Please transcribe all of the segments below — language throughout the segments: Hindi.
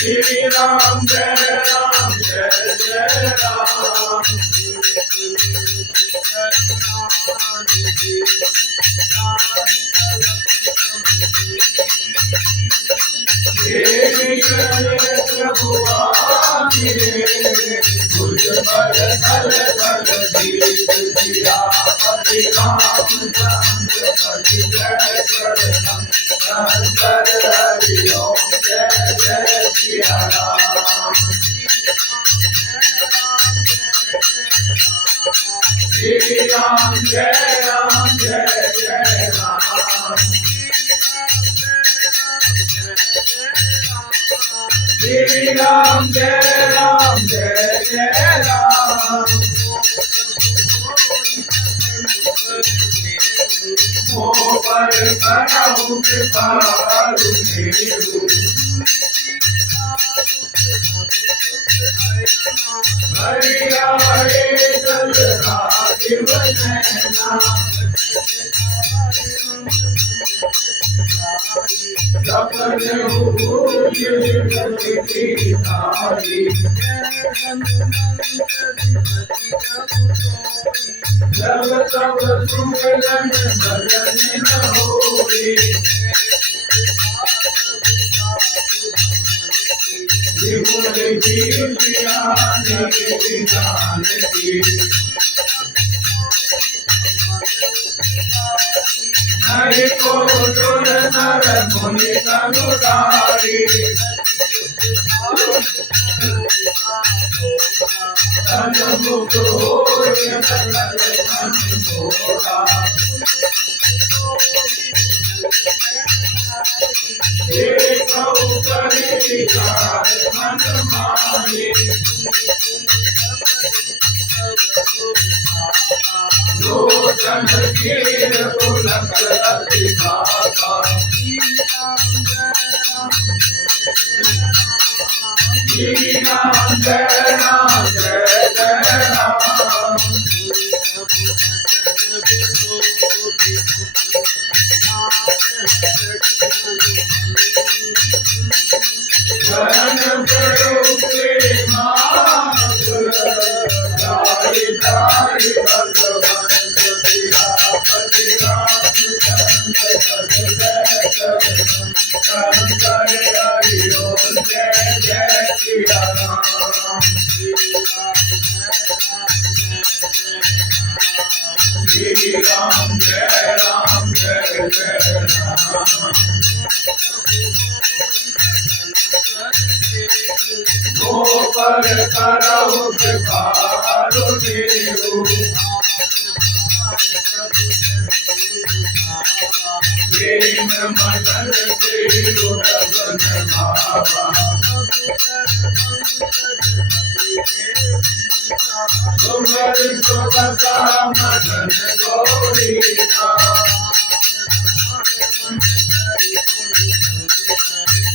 Shri Ram Jai Ram Jai Jai Ram Devi Jai Prabhu Aamire Bhuj Bal Bal Bal Deep Jira Pati Ram Chandra Pati Jai Charanam Shankar Hari Om Jai Jai Shri Ram Shri Ram Jai Ram Jai Jai Ram Shri Ram Jai Ram Jai Jai Ram Moh par karau kripa karuneru Hari Hare Jal Rajiv Naina Sapne Bhuj Gati Hari Jab tab Sumiran Bhajan n hoi Vipul Kirtiyani Janki Nai ko dur nar muni kanudari Anamukho yanal anamukha Ekau kari vikar man mani Lojan kir ulak lati bhaka Shri Ram Jai Ram Jai Jai Ram Charan Prabhu Premanath Jai Jai Bhagavan Pati Ramchandra Pati Jai Charanam Shankar Hari Om Jai Jai Shri Ram Shri Ram Jai Ram Jai Jai Ram Moh par karau kripa karuneru Prem Madan Kriru Ravan Bhava Sumar Subhasa Madan Gaurika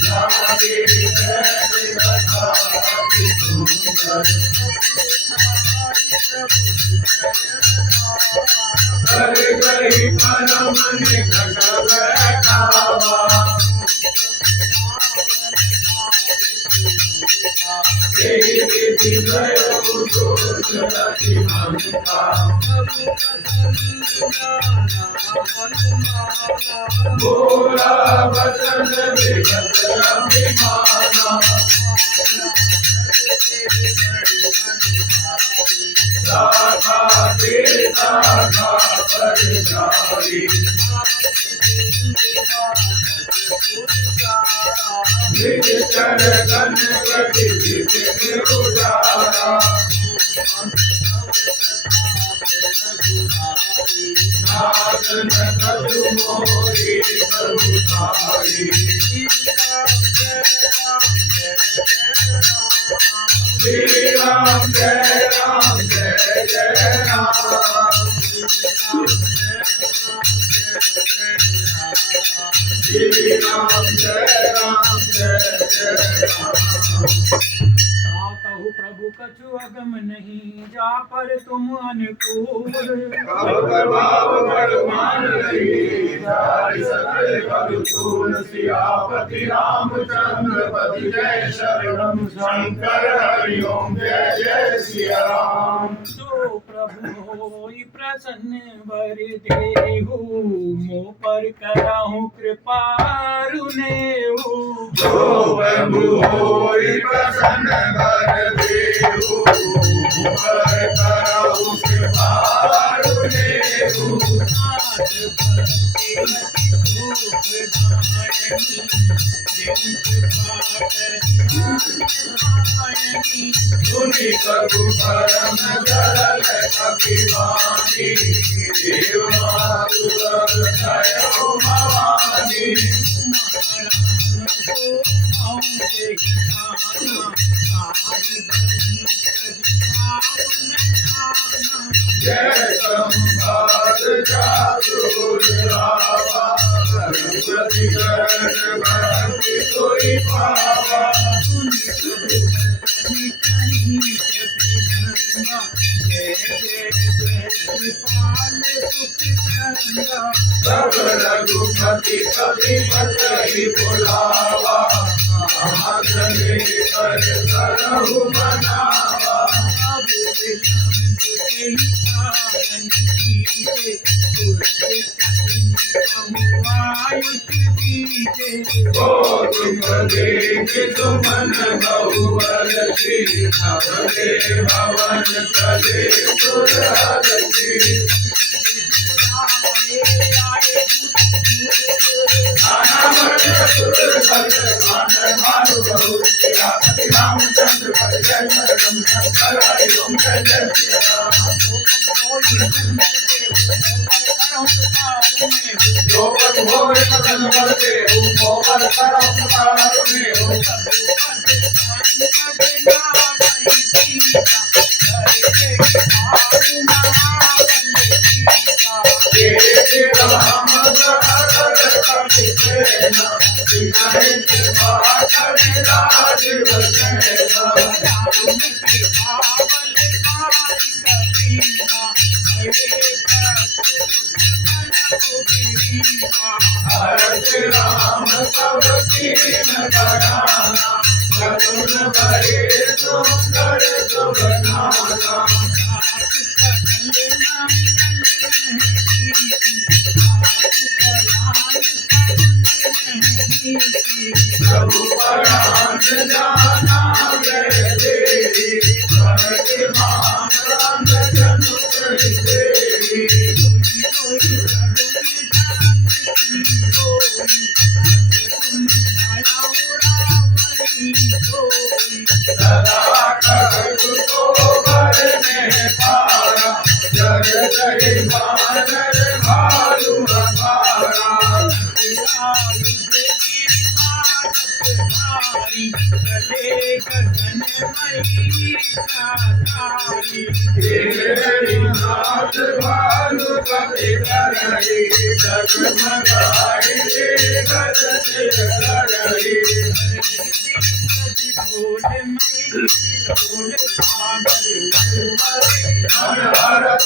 Nadi Jai Gatha Ati Sundar Gari Gari Paramani Kata Vaitava Dehi Dehi Jaya Udo Jati Manta Bola Vatan Vigat Abhimana Radha Desa Parijari Vichar Ganpati Vipin Ujara Nadan Kaju Mori Prabhutari Shri Ram Jai Ram Jai Jai Ram Shri Ram Jai Ram Jai Jai Ram कहु प्रभु प्रभु कछु अगम नहीं जा पर तुम अनुकूल भाव भगवान नहीं जाय सकल अनुकूल सियापति रामचंद्र पति जय शरणम शंकर हरि ओम जय जय सिया राम। तो प्रभु होई प्रसन्न वर देहु मो पर कराहु कृपा रुनेहु जो प्रभु होई प्रसन्न वर देहु पर करहु कृपा रुनेहु नाथ भक्ति सुख दायनी जिन कृपा करियानी सुनि प्रभु परम सरल कपिवानी देव माधुर दयो भवानी जय संवाद जासुर रावा रघुपति करण भक्ति सोई पावा सब रघुपति कवि पति बुलावा करहु मनावा ओ तुम देख सुमन बहुवर श्री नवले भवन कले सुरहरि रामचंद्र पति जय शरणम शंकर हरि ओम जय जय सिया राम। जो प्रभु होय प्रसन्न वर देहु मो पर करहु कृपा रुनेहु राम सब कीन कराना जगुन भरे सुंदर सुबनाना प्रभु परान जाना जय देवी भरत मान राम जनु देवी सदा कहु को भरने पारा जग जय मानर भालु अपारा नाथ भालु कपि करहि जगमगाए गज करहि हरहरत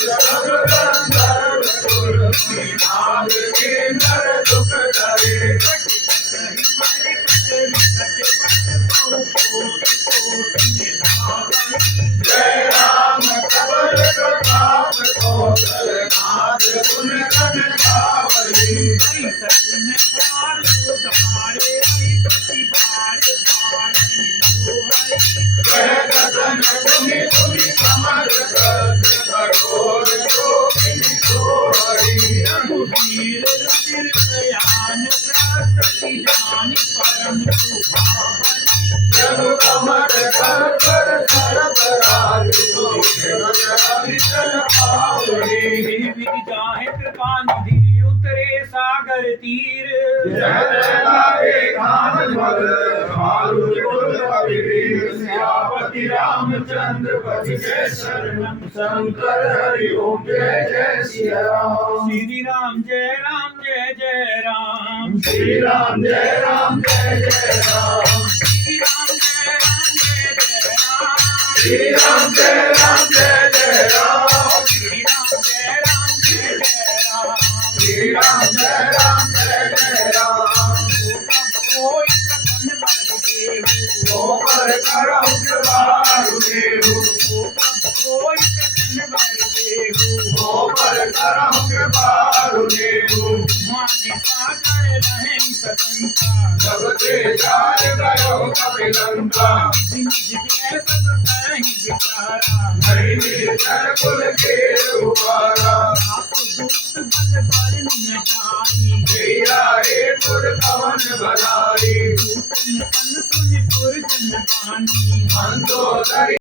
गंधर्व सुरपति नाग केंद्र दुख करे जय राम कबल प्रताप कौशल नाथ गुण गण गावली जय दसन गुनि गुनि कमल गज कठोर गोविंद सोहरी जनु कमल कर कर सरब राज कृपा निधि उतरे सागर तीर जय लागे खान मल भालु कुल कबीर सियापति रामचंद्र पति जय शरणम शंकर हरि ओम जय जय सिया राम। श्री राम जय जय राम श्री राम जय जय राम श्री राम जय जय राम श्री राम जय राम जय जय राम श्री राम जय राम जय जय राम श्री राम जय राम जय जय राम कोई कसन बर देहु ओ पर करहु कृपालु देहु कोई कसन बर देहु ओ पर करहु कृपालु देहु माने सागर रहे सतंका जगते जाय गयो कपिलंका निज के सब कहीं विचारा नहीं निश्चर कुल के उबारा आप दूत बल पर न जानी जैया रे पुर कवन भलाई तन सुन पुर जन बानी मंदोदरी